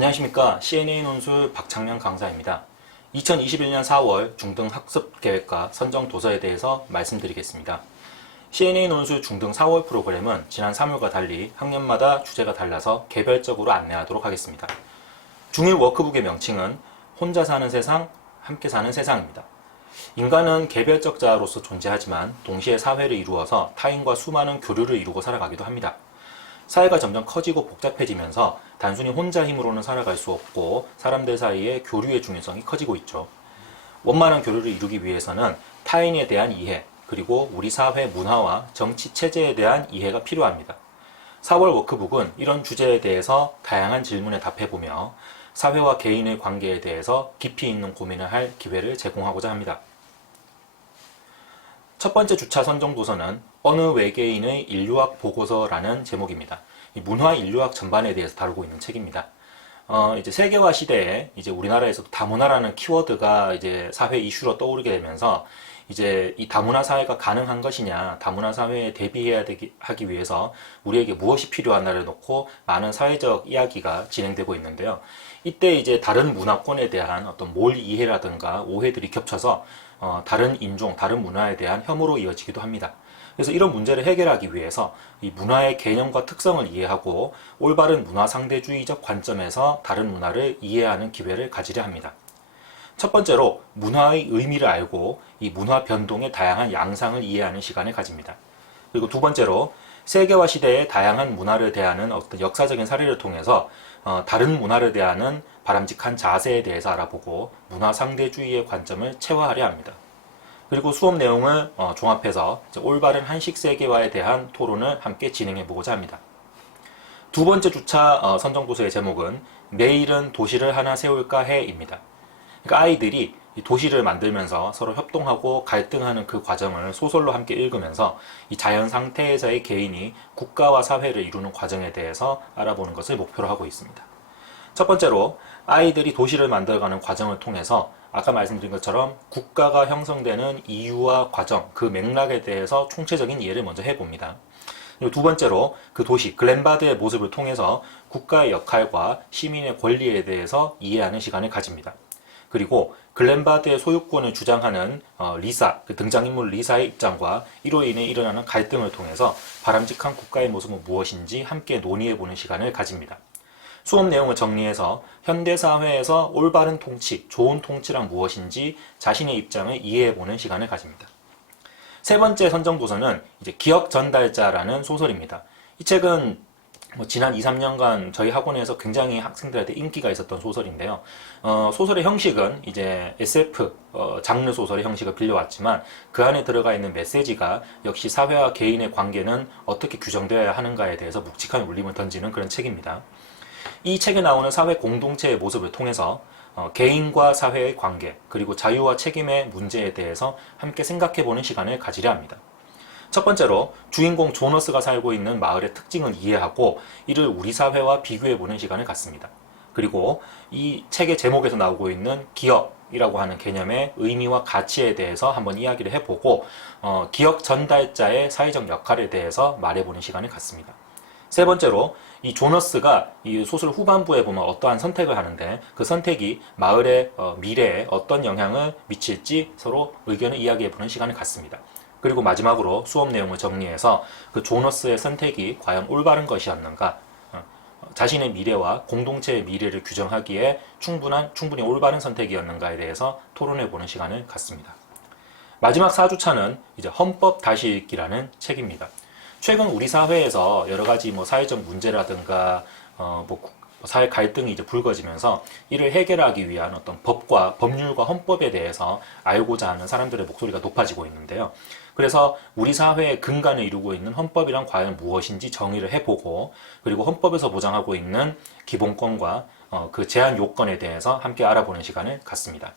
안녕하십니까. CNA 논술 박창명 강사입니다. 2021년 4월 중등 학습 계획과 선정 도서에 대해서 말씀드리겠습니다. CNA 논술 중등 4월 프로그램은 지난 3월과 달리 학년마다 주제가 달라서 개별적으로 안내하도록 하겠습니다. 중일 워크북의 명칭은 혼자 사는 세상, 함께 사는 세상입니다. 인간은 개별적 자로서 존재하지만 동시에 사회를 이루어서 타인과 수많은 교류를 이루고 살아가기도 합니다. 사회가 점점 커지고 복잡해지면서 단순히 혼자 힘으로는 살아갈 수 없고 사람들 사이의 교류의 중요성이 커지고 있죠. 원만한 교류를 이루기 위해서는 타인에 대한 이해, 그리고 우리 사회 문화와 정치 체제에 대한 이해가 필요합니다. 4월 워크북은 이런 주제에 대해서 다양한 질문에 답해보며 사회와 개인의 관계에 대해서 깊이 있는 고민을 할 기회를 제공하고자 합니다. 첫 번째 주차 선정 도서는 어느 외계인의 인류학 보고서라는 제목입니다. 이 문화 인류학 전반에 대해서 다루고 있는 책입니다. 어, 이제 세계화 시대에 이제 우리나라에서도 다문화라는 키워드가 이제 사회 이슈로 떠오르게 되면서 이제 이 다문화 사회가 가능한 것이냐, 다문화 사회에 대비해야 되기, 하기 위해서 우리에게 무엇이 필요하나를 놓고 많은 사회적 이야기가 진행되고 있는데요. 이때 이제 다른 문화권에 대한 어떤 몰 이해라든가 오해들이 겹쳐서 어, 다른 인종, 다른 문화에 대한 혐오로 이어지기도 합니다. 그래서 이런 문제를 해결하기 위해서 이 문화의 개념과 특성을 이해하고 올바른 문화 상대주의적 관점에서 다른 문화를 이해하는 기회를 가지려 합니다. 첫 번째로 문화의 의미를 알고 이 문화 변동의 다양한 양상을 이해하는 시간을 가집니다. 그리고 두 번째로 세계화 시대의 다양한 문화를 대하는 어떤 역사적인 사례를 통해서 어, 다른 문화를 대하는 바람직한 자세에 대해서 알아보고 문화 상대주의의 관점을 체화하려 합니다. 그리고 수업 내용을 어, 종합해서 올바른 한식 세계화에 대한 토론을 함께 진행해 보고자 합니다. 두 번째 주차 어, 선정 도서의 제목은 내일은 도시를 하나 세울까 해입니다. 그러니까 아이들이 도시를 만들면서 서로 협동하고 갈등하는 그 과정을 소설로 함께 읽으면서 이 자연 상태에서의 개인이 국가와 사회를 이루는 과정에 대해서 알아보는 것을 목표로 하고 있습니다. 첫 번째로 아이들이 도시를 만들어가는 과정을 통해서 아까 말씀드린 것처럼 국가가 형성되는 이유와 과정, 그 맥락에 대해서 총체적인 이해를 먼저 해봅니다. 두 번째로 그 도시, 글렌바드의 모습을 통해서 국가의 역할과 시민의 권리에 대해서 이해하는 시간을 가집니다. 그리고 글렌바드의 소유권을 주장하는 어, 리사, 그 등장인물 리사의 입장과 이로 인해 일어나는 갈등을 통해서 바람직한 국가의 모습은 무엇인지 함께 논의해보는 시간을 가집니다. 수업 내용을 정리해서 현대사회에서 올바른 통치, 좋은 통치란 무엇인지 자신의 입장을 이해해보는 시간을 가집니다. 세 번째 선정 도서는 이제 기억 전달자라는 소설입니다. 이 책은 뭐 지난 2, 3년간 저희 학원에서 굉장히 학생들한테 인기가 있었던 소설인데요. 어, 소설의 형식은 이제 SF 어, 장르 소설의 형식을 빌려왔지만 그 안에 들어가 있는 메시지가 역시 사회와 개인의 관계는 어떻게 규정되어야 하는가에 대해서 묵직한 울림을 던지는 그런 책입니다. 이 책에 나오는 사회 공동체의 모습을 통해서 어, 개인과 사회의 관계 그리고 자유와 책임의 문제에 대해서 함께 생각해보는 시간을 가지려 합니다. 첫 번째로 주인공 조너스가 살고 있는 마을의 특징을 이해하고 이를 우리 사회와 비교해보는 시간을 갖습니다. 그리고 이 책의 제목에서 나오고 있는 기억이라고 하는 개념의 의미와 가치에 대해서 한번 이야기를 해보고 어, 기억 전달자의 사회적 역할에 대해서 말해보는 시간을 갖습니다. 세 번째로 이 조너스가 이 소설 후반부에 보면 어떠한 선택을 하는데 그 선택이 마을의 어, 미래에 어떤 영향을 미칠지 서로 의견을 이야기해보는 시간을 갖습니다. 그리고 마지막으로 수업 내용을 정리해서 그 조너스의 선택이 과연 올바른 것이었는가 어, 자신의 미래와 공동체의 미래를 규정하기에 충분한 충분히 올바른 선택이었는가에 대해서 토론해 보는 시간을 갖습니다. 마지막 4주차는 이제 헌법 다시 읽기라는 책입니다. 최근 우리 사회에서 여러 가지 뭐 사회적 문제라든가 어뭐 사회 갈등이 이제 불거지면서 이를 해결하기 위한 어떤 법과 법률과 헌법에 대해서 알고자 하는 사람들의 목소리가 높아지고 있는데요. 그래서 우리 사회의 근간을 이루고 있는 헌법이란 과연 무엇인지 정의를 해보고 그리고 헌법에서 보장하고 있는 기본권과 어, 그 제한 요건에 대해서 함께 알아보는 시간을 갖습니다.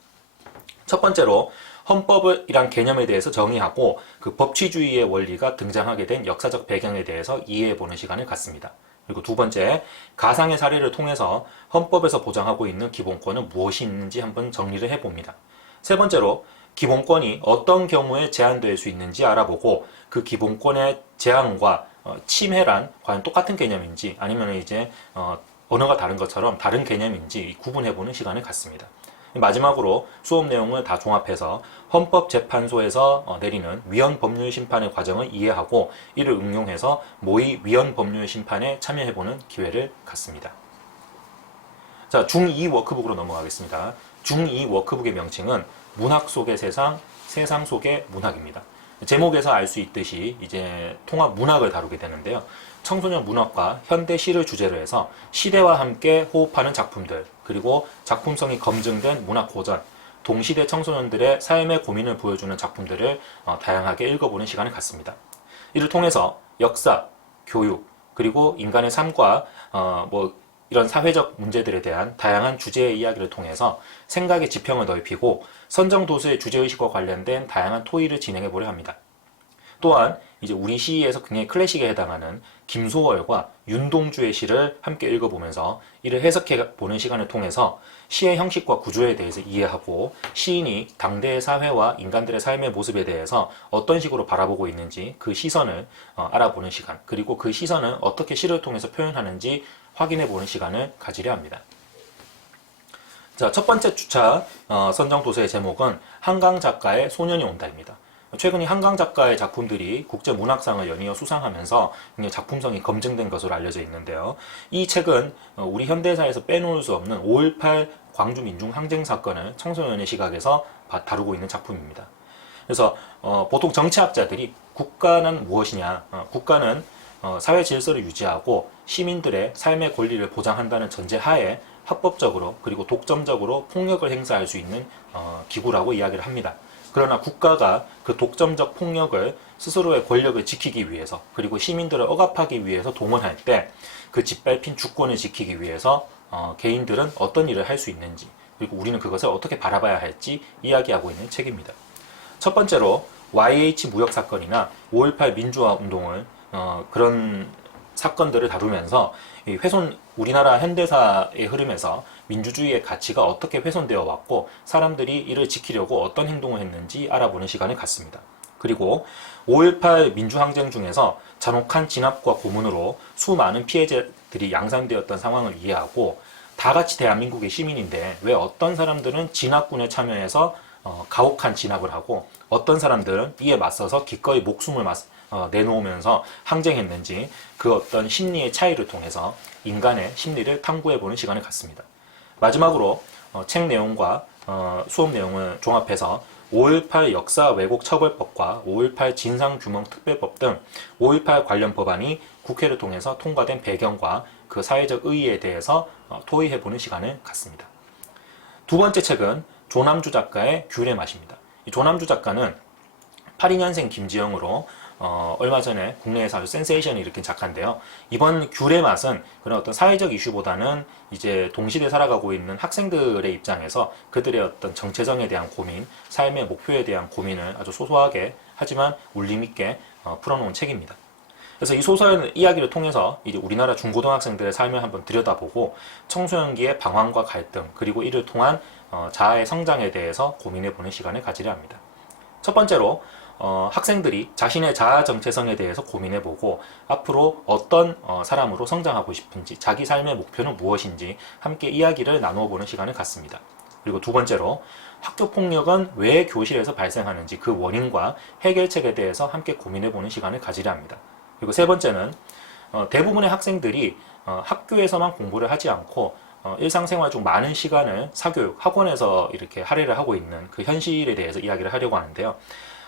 첫 번째로 헌법이란 개념에 대해서 정의하고 그 법치주의의 원리가 등장하게 된 역사적 배경에 대해서 이해해보는 시간을 갖습니다. 그리고 두 번째, 가상의 사례를 통해서 헌법에서 보장하고 있는 기본권은 무엇이 있는지 한번 정리를 해봅니다. 세 번째로, 기본권이 어떤 경우에 제한될 수 있는지 알아보고 그 기본권의 제한과 어, 침해란 과연 똑같은 개념인지 아니면 이제 어, 언어가 다른 것처럼 다른 개념인지 구분해보는 시간을 갖습니다. 마지막으로 수업 내용을 다 종합해서 헌법재판소에서 어, 내리는 위헌 법률 심판의 과정을 이해하고 이를 응용해서 모의 위헌 법률 심판에 참여해보는 기회를 갖습니다. 자, 중2 워크북으로 넘어가겠습니다. 중2 워크북의 명칭은 문학 속의 세상, 세상 속의 문학입니다. 제목에서 알 수 있듯이 이제 통합 문학을 다루게 되는데요. 청소년 문학과 현대 시를 주제로 해서 시대와 함께 호흡하는 작품들, 그리고 작품성이 검증된 문학 고전, 동시대 청소년들의 삶의 고민을 보여주는 작품들을 어, 다양하게 읽어보는 시간을 갖습니다. 이를 통해서 역사, 교육, 그리고 인간의 삶과 어, 뭐 이런 사회적 문제들에 대한 다양한 주제의 이야기를 통해서 생각의 지평을 넓히고 선정도수의 주제의식과 관련된 다양한 토의를 진행해 보려 합니다. 또한 이제 우리 시에서 굉장히 클래식에 해당하는 김소월과 윤동주의 시를 함께 읽어보면서 이를 해석해 보는 시간을 통해서 시의 형식과 구조에 대해서 이해하고 시인이 당대의 사회와 인간들의 삶의 모습에 대해서 어떤 식으로 바라보고 있는지 그 시선을 어, 알아보는 시간 그리고 그 시선을 어떻게 시를 통해서 표현하는지 확인해 보는 시간을 가지려 합니다. 자, 첫 번째 주차 어, 선정 도서의 제목은 한강 작가의 소년이 온다입니다. 최근 이 한강 작가의 작품들이 국제 문학상을 연이어 수상하면서 작품성이 검증된 것으로 알려져 있는데요. 이 책은 어, 우리 현대사에서 빼놓을 수 없는 5.18 광주 민중 항쟁 사건을 청소년의 시각에서 바- 다루고 있는 작품입니다. 그래서 어, 보통 정치학자들이 국가는 무엇이냐? 어, 국가는 어, 사회 질서를 유지하고 시민들의 삶의 권리를 보장한다는 전제 하에 합법적으로 그리고 독점적으로 폭력을 행사할 수 있는 어, 기구라고 이야기를 합니다. 그러나 국가가 그 독점적 폭력을 스스로의 권력을 지키기 위해서 그리고 시민들을 억압하기 위해서 동원할 때 그 짓밟힌 주권을 지키기 위해서 어, 개인들은 어떤 일을 할 수 있는지 그리고 우리는 그것을 어떻게 바라봐야 할지 이야기하고 있는 책입니다. 첫 번째로 YH 무역 사건이나 5.18 민주화 운동을 어, 그런 사건들을 다루면서 이 훼손 우리나라 현대사의 흐름에서 민주주의의 가치가 어떻게 훼손되어 왔고 사람들이 이를 지키려고 어떤 행동을 했는지 알아보는 시간을 갖습니다. 그리고 5.18 민주항쟁 중에서 잔혹한 진압과 고문으로 수많은 피해자들이 양산되었던 상황을 이해하고 다 같이 대한민국의 시민인데 왜 어떤 사람들은 진압군에 참여해서 어, 가혹한 진압을 하고 어떤 사람들은 이에 맞서서 기꺼이 목숨을 맞- 어, 내놓으면서 항쟁했는지 그 어떤 심리의 차이를 통해서 인간의 심리를 탐구해보는 시간을 갖습니다. 마지막으로 어, 책 내용과 어, 수업 내용을 종합해서 5.18 역사 왜곡 처벌법과 5.18 진상규명특별법 등 5.18 관련 법안이 국회를 통해서 통과된 배경과 그 사회적 의의에 대해서 어, 토의해보는 시간을 갖습니다. 두 번째 책은 조남주 작가의 귤의 맛입니다. 이 조남주 작가는 82년생 김지영으로 어, 얼마 전에 국내에서 아주 센세이션을 일으킨 작가인데요. 이번 귤의 맛은 그런 어떤 사회적 이슈보다는 이제 동시대에 살아가고 있는 학생들의 입장에서 그들의 어떤 정체성에 대한 고민, 삶의 목표에 대한 고민을 아주 소소하게 하지만 울림 있게 어, 풀어놓은 책입니다. 그래서 이 소설 이야기를 통해서 이제 우리나라 중고등학생들의 삶을 한번 들여다보고 청소년기의 방황과 갈등 그리고 이를 통한 어, 자아의 성장에 대해서 고민해보는 시간을 가지려 합니다. 첫 번째로 어, 학생들이 자신의 자아 정체성에 대해서 고민해보고 앞으로 어떤 어, 사람으로 성장하고 싶은지 자기 삶의 목표는 무엇인지 함께 이야기를 나누어 보는 시간을 갖습니다. 그리고 두 번째로 학교 폭력은 왜 교실에서 발생하는지 그 원인과 해결책에 대해서 함께 고민해 보는 시간을 가지려 합니다. 그리고 세 번째는 어, 대부분의 학생들이 어, 학교에서만 공부를 하지 않고 어, 일상생활 중 많은 시간을 사교육, 학원에서 이렇게 할애를 하고 있는 그 현실에 대해서 이야기를 하려고 하는데요.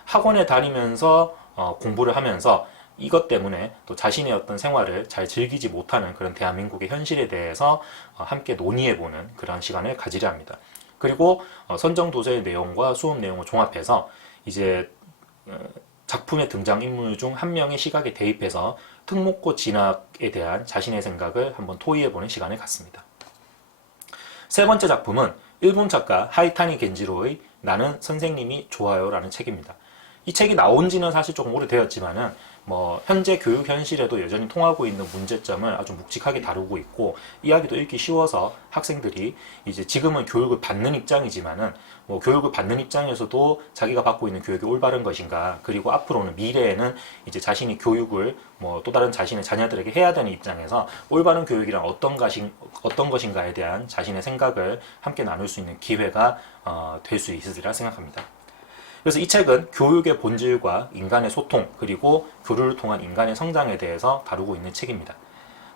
학원에 다니면서 어, 공부를 하면서 이것 때문에 또 자신의 어떤 생활을 잘 즐기지 못하는 그런 대한민국의 현실에 대해서 어, 함께 논의해보는 그런 시간을 가지려 합니다. 그리고 어, 선정 도서의 내용과 수업 내용을 종합해서 이제 어, 작품의 등장인물 중 한 명의 시각에 대입해서 특목고 진학에 대한 자신의 생각을 한번 토의해보는 시간을 갖습니다. 세 번째 작품은 일본 작가 하이타니 겐지로의 나는 선생님이 좋아요라는 책입니다. 이 책이 나온 지는 사실 조금 오래되었지만은 뭐 현재 교육 현실에도 여전히 통하고 있는 문제점을 아주 묵직하게 다루고 있고 이야기도 읽기 쉬워서 학생들이 이제 지금은 교육을 받는 입장이지만은 뭐 교육을 받는 입장에서도 자기가 받고 있는 교육이 올바른 것인가 그리고 앞으로는 미래에는 이제 자신이 교육을 뭐 또 다른 자신의 자녀들에게 해야 되는 입장에서 올바른 교육이란 어떤 것인 어떤 것인가에 대한 자신의 생각을 함께 나눌 수 있는 기회가 어, 될 수 있으리라 생각합니다. 그래서 이 책은 교육의 본질과 인간의 소통 그리고 교류를 통한 인간의 성장에 대해서 다루고 있는 책입니다.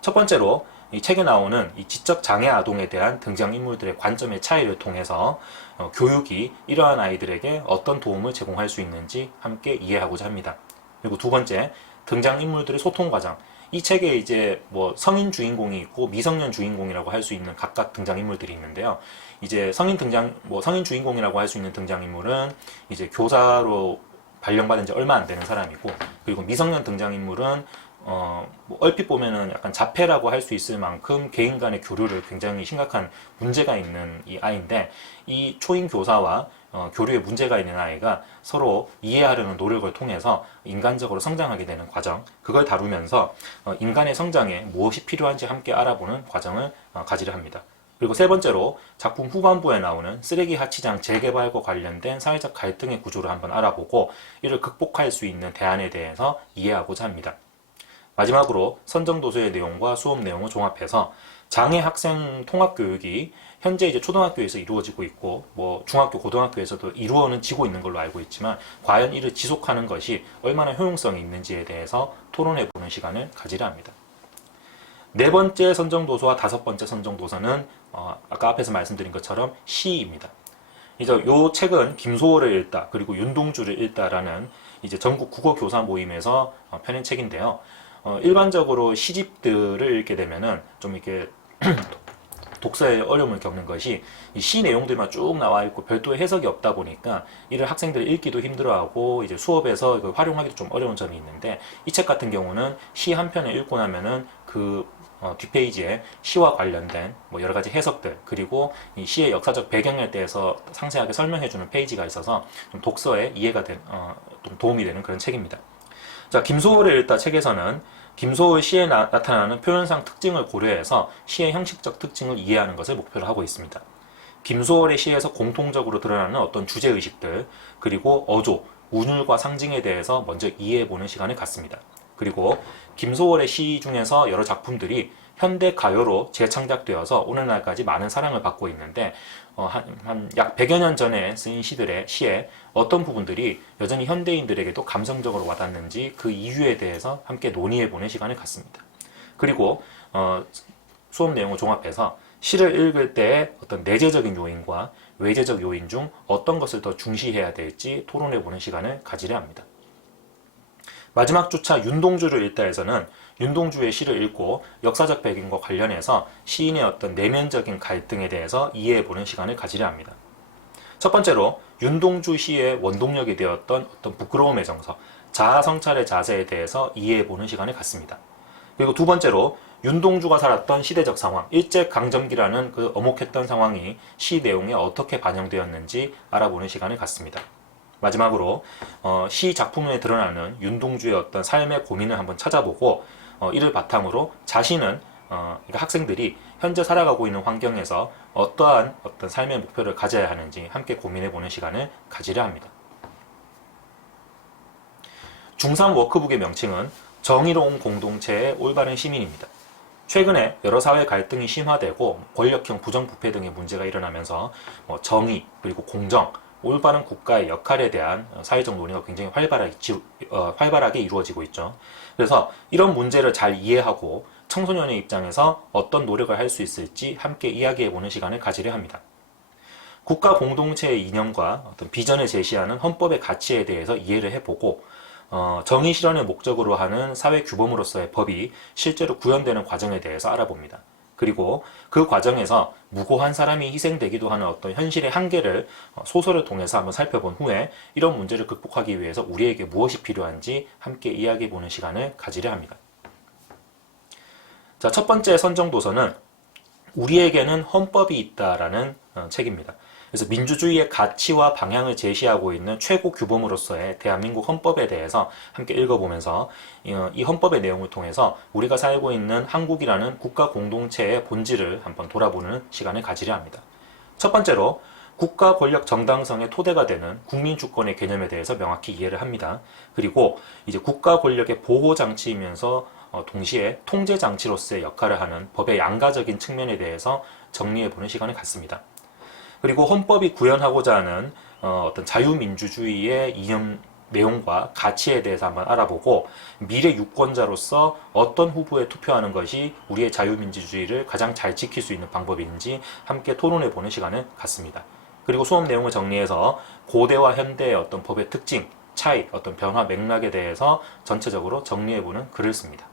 첫 번째로 이 책에 나오는 이 지적 장애 아동에 대한 등장 인물들의 관점의 차이를 통해서 어, 교육이 이러한 아이들에게 어떤 도움을 제공할 수 있는지 함께 이해하고자 합니다. 그리고 두 번째 등장 인물들의 소통 과정. 이 책에 이제 뭐 성인 주인공이 있고 미성년 주인공이라고 할 수 있는 각각 등장 인물들이 있는데요. 이제 성인 등장 뭐 성인 주인공이라고 할 수 있는 등장 인물은 이제 교사로 발령받은 지 얼마 안 되는 사람이고 그리고 미성년 등장 인물은 어, 뭐 얼핏 보면은 약간 자폐라고 할 수 있을 만큼 개인 간의 교류를 굉장히 심각한 문제가 있는 이 아이인데 이 초인 교사와 어, 교류에 문제가 있는 아이가 서로 이해하려는 노력을 통해서 인간적으로 성장하게 되는 과정 그걸 다루면서 어, 인간의 성장에 무엇이 필요한지 함께 알아보는 과정을 어, 가지려 합니다. 그리고 세 번째로 작품 후반부에 나오는 쓰레기 하치장 재개발과 관련된 사회적 갈등의 구조를 한번 알아보고 이를 극복할 수 있는 대안에 대해서 이해하고자 합니다. 마지막으로 선정도서의 내용과 수업 내용을 종합해서 장애 학생 통합 교육이 현재 이제 초등학교에서 이루어지고 있고 뭐 중학교 고등학교에서도 이루어는 지고 있는 걸로 알고 있지만 과연 이를 지속하는 것이 얼마나 효용성이 있는지에 대해서 토론해 보는 시간을 가지려 합니다. 네 번째 선정도서와 다섯 번째 선정도서는 어, 아까 앞에서 말씀드린 것처럼 시입니다. 이제 요 책은 김소월을 읽다 그리고 윤동주를 읽다라는 이제 전국 국어 교사 모임에서 어, 펴낸 책인데요. 어, 일반적으로 시집들을 읽게 되면은 좀 이렇게 독서에 어려움을 겪는 것이 이 시 내용들만 쭉 나와 있고 별도의 해석이 없다 보니까 이를 학생들이 읽기도 힘들어하고 이제 수업에서 이걸 활용하기도 좀 어려운 점이 있는데 이 책 같은 경우는 시 한 편을 읽고 나면은 그 어, 뒷페이지에 시와 관련된 뭐 여러 가지 해석들 그리고 이 시의 역사적 배경에 대해서 상세하게 설명해주는 페이지가 있어서 좀 독서에 이해가 된, 어, 좀 도움이 되는 그런 책입니다. 자, 김소월의 일다 책에서는 김소월 시에 나, 타나는 표현상 특징을 고려해서 시의 형식적 특징을 이해하는 것을 목표로 하고 있습니다. 김소월의 시에서 공통적으로 드러나는 어떤 주제의식들, 그리고 어조, 운율과 상징에 대해서 먼저 이해해보는 시간을 갖습니다. 그리고 김소월의 시 중에서 여러 작품들이 현대 가요로 재창작되어서 오늘날까지 많은 사랑을 받고 있는데 어, 한약 100여 년 전에 쓰인 시들의 시에 어떤 부분들이 여전히 현대인들에게도 감성적으로 와닿는지 그 이유에 대해서 함께 논의해보는 시간을 갖습니다. 그리고 어, 수업 내용을 종합해서 시를 읽을 때의 어떤 내재적인 요인과 외재적 요인 중 어떤 것을 더 중시해야 될지 토론해보는 시간을 가지려 합니다. 마지막 주차 윤동주를 읽다에서는 윤동주의 시를 읽고 역사적 배경과 관련해서 시인의 어떤 내면적인 갈등에 대해서 이해해보는 시간을 가지려 합니다. 첫 번째로 윤동주 시의 원동력이 되었던 어떤 부끄러움의 정서, 자아 성찰의 자세에 대해서 이해해보는 시간을 갖습니다. 그리고 두 번째로 윤동주가 살았던 시대적 상황, 일제 강점기라는 그 어목했던 상황이 시 내용에 어떻게 반영되었는지 알아보는 시간을 갖습니다. 마지막으로 어, 시 작품에 드러나는 윤동주의 어떤 삶의 고민을 한번 찾아보고 어, 이를 바탕으로 자신은 어, 그러니까 학생들이 현재 살아가고 있는 환경에서 어떠한 어떤 삶의 목표를 가져야 하는지 함께 고민해 보는 시간을 가지려 합니다. 중3 워크북의 명칭은 정의로운 공동체의 올바른 시민입니다. 최근에 여러 사회 갈등이 심화되고 권력형 부정부패 등의 문제가 일어나면서 뭐 정의 그리고 공정 올바른 국가의 역할에 대한 사회적 논의가 굉장히 활발하게, 어, 활발하게 이루어지고 있죠. 그래서 이런 문제를 잘 이해하고 청소년의 입장에서 어떤 노력을 할 수 있을지 함께 이야기해보는 시간을 가지려 합니다. 국가 공동체의 이념과 어떤 비전을 제시하는 헌법의 가치에 대해서 이해를 해보고 어, 정의 실현을 목적으로 하는 사회 규범으로서의 법이 실제로 구현되는 과정에 대해서 알아봅니다. 그리고 그 과정에서 무고한 사람이 희생되기도 하는 어떤 현실의 한계를 어, 소설을 통해서 한번 살펴본 후에 이런 문제를 극복하기 위해서 우리에게 무엇이 필요한지 함께 이야기해 보는 시간을 가지려 합니다. 자, 첫 번째 선정 도서는 우리에게는 헌법이 있다라는 어, 책입니다. 그래서 민주주의의 가치와 방향을 제시하고 있는 최고 규범으로서의 대한민국 헌법에 대해서 함께 읽어보면서 어, 이 헌법의 내용을 통해서 우리가 살고 있는 한국이라는 국가 공동체의 본질을 한번 돌아보는 시간을 가지려 합니다. 첫 번째로 국가 권력 정당성의 토대가 되는 국민 주권의 개념에 대해서 명확히 이해를 합니다. 그리고 이제 국가 권력의 보호 장치이면서 어, 동시에 통제 장치로서의 역할을 하는 법의 양가적인 측면에 대해서 정리해 보는 시간을 갖습니다. 그리고 헌법이 구현하고자 하는 어, 어떤 자유민주주의의 이념 내용과 가치에 대해서 한번 알아보고 미래 유권자로서 어떤 후보에 투표하는 것이 우리의 자유민주주의를 가장 잘 지킬 수 있는 방법인지 함께 토론해 보는 시간을 갖습니다. 그리고 수업 내용을 정리해서 고대와 현대의 어떤 법의 특징, 차이, 어떤 변화 맥락에 대해서 전체적으로 정리해 보는 글을 씁니다.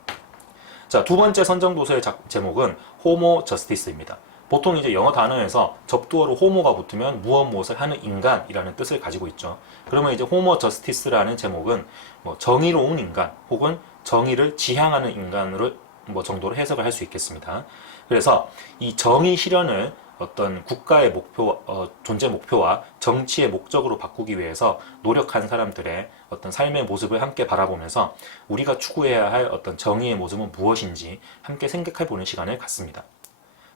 자, 두 번째 선정 도서의 작- 제목은 호모 저스티스입니다. 보통 이제 영어 단어에서 접두어로 호모가 붙으면 무엇 무엇을 하는 인간이라는 뜻을 가지고 있죠. 그러면 이제 호모 저스티스라는 제목은 뭐 정의로운 인간 혹은 정의를 지향하는 인간으로 뭐 정도로 해석을 할 수 있겠습니다. 그래서 이 정의 실현을 어떤 국가의 목표, 어, 존재 목표와 정치의 목적으로 바꾸기 위해서 노력한 사람들의 어떤 삶의 모습을 함께 바라보면서 우리가 추구해야 할 어떤 정의의 모습은 무엇인지 함께 생각해 보는 시간을 갖습니다.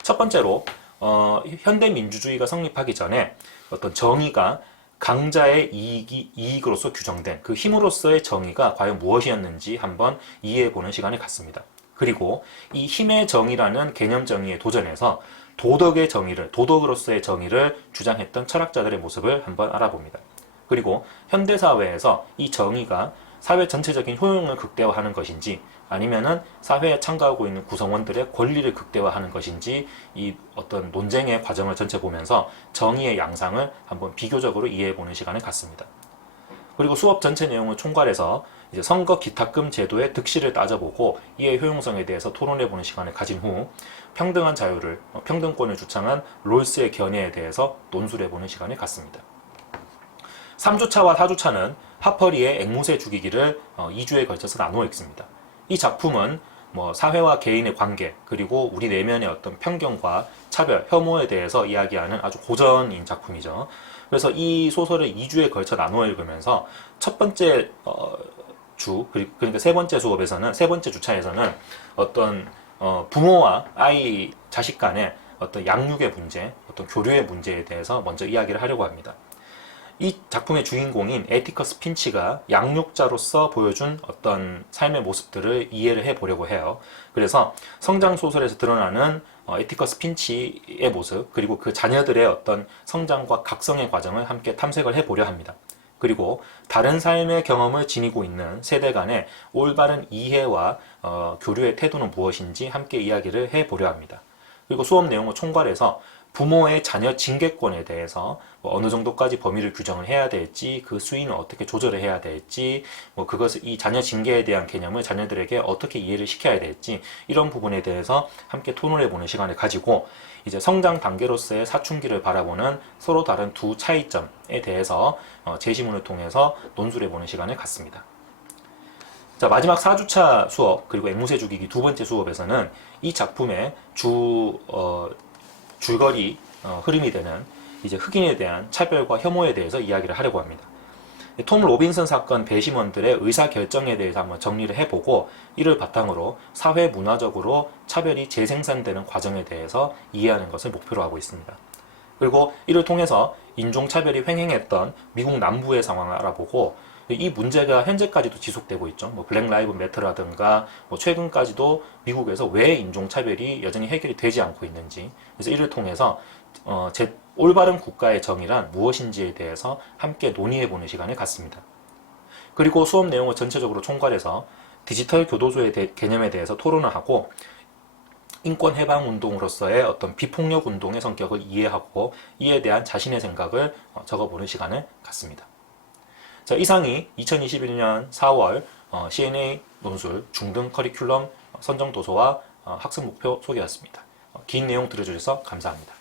첫 번째로 어, 현대 민주주의가 성립하기 전에 어떤 정의가 강자의 이익이, 이익으로서 규정된 그 힘으로서의 정의가 과연 무엇이었는지 한번 이해해 보는 시간을 갖습니다. 그리고 이 힘의 정의라는 개념 정의에 도전해서 도덕의 정의를, 도덕으로서의 정의를 주장했던 철학자들의 모습을 한번 알아봅니다. 그리고 현대 사회에서 이 정의가 사회 전체적인 효용을 극대화하는 것인지 아니면은 사회에 참가하고 있는 구성원들의 권리를 극대화하는 것인지 이 어떤 논쟁의 과정을 전체 보면서 정의의 양상을 한번 비교적으로 이해해 보는 시간을 갖습니다. 그리고 수업 전체 내용을 총괄해서 이제 선거 기탁금 제도의 득실을 따져보고 이의 효용성에 대해서 토론해 보는 시간을 가진 후 평등한 자유를 어, 평등권을 주창한 롤스의 견해에 대해서 논술해 보는 시간을 갖습니다. 3주차와 4주차는 하퍼리의 앵무새 죽이기를 2주에 걸쳐서 나누어 읽습니다. 이 작품은 뭐 사회와 개인의 관계 그리고 우리 내면의 어떤 편견과 차별, 혐오에 대해서 이야기하는 아주 고전인 작품이죠. 그래서 이 소설을 2주에 걸쳐 나누어 읽으면서 첫 번째 어, 주 그러니까 세 번째 수업에서는 세 번째 주차에서는 어떤 어, 부모와 아이 자식 간의 어떤 양육의 문제, 어떤 교류의 문제에 대해서 먼저 이야기를 하려고 합니다. 이 작품의 주인공인 에티커스 핀치가 양육자로서 보여준 어떤 삶의 모습들을 이해를 해 보려고 해요. 그래서 성장 소설에서 드러나는 어, 에티커스 핀치의 모습 그리고 그 자녀들의 어떤 성장과 각성의 과정을 함께 탐색을 해 보려 합니다. 그리고 다른 삶의 경험을 지니고 있는 세대 간의 올바른 이해와 어, 교류의 태도는 무엇인지 함께 이야기를 해 보려 합니다. 그리고 수업 내용을 총괄해서 부모의 자녀 징계권에 대해서 뭐 어느 정도까지 범위를 규정을 해야 될지 그 수위는 어떻게 조절을 해야 될지 뭐 그것을 이 자녀 징계에 대한 개념을 자녀들에게 어떻게 이해를 시켜야 될지 이런 부분에 대해서 함께 토론해 보는 시간을 가지고 이제 성장 단계로서의 사춘기를 바라보는 서로 다른 두 차이점에 대해서 어, 제시문을 통해서 논술해 보는 시간을 갖습니다. 자, 마지막 4주차 수업, 그리고 앵무새 죽이기 두 번째 수업에서는 이 작품의 주, 어, 줄거리, 어, 흐름이 되는 이제 흑인에 대한 차별과 혐오에 대해서 이야기를 하려고 합니다. 톰 로빈슨 사건 배심원들의 의사 결정에 대해서 한번 정리를 해보고 이를 바탕으로 사회 문화적으로 차별이 재생산되는 과정에 대해서 이해하는 것을 목표로 하고 있습니다. 그리고 이를 통해서 인종차별이 횡행했던 미국 남부의 상황을 알아보고 이 문제가 현재까지도 지속되고 있죠. 뭐 블랙 라이브 매터라든가 뭐 최근까지도 미국에서 왜 인종차별이 여전히 해결이 되지 않고 있는지 그래서 이를 통해서 어, 제 올바른 국가의 정의란 무엇인지에 대해서 함께 논의해보는 시간을 갖습니다. 그리고 수업 내용을 전체적으로 총괄해서 디지털 교도소의 대- 개념에 대해서 토론을 하고 인권 해방 운동으로서의 어떤 비폭력 운동의 성격을 이해하고 이에 대한 자신의 생각을 어, 적어보는 시간을 갖습니다. 자, 이상이 2021년 4월 어, CNA 논술 중등 커리큘럼 선정 도서와 어, 학습 목표 소개였습니다. 어, 긴 내용 들어주셔서 감사합니다.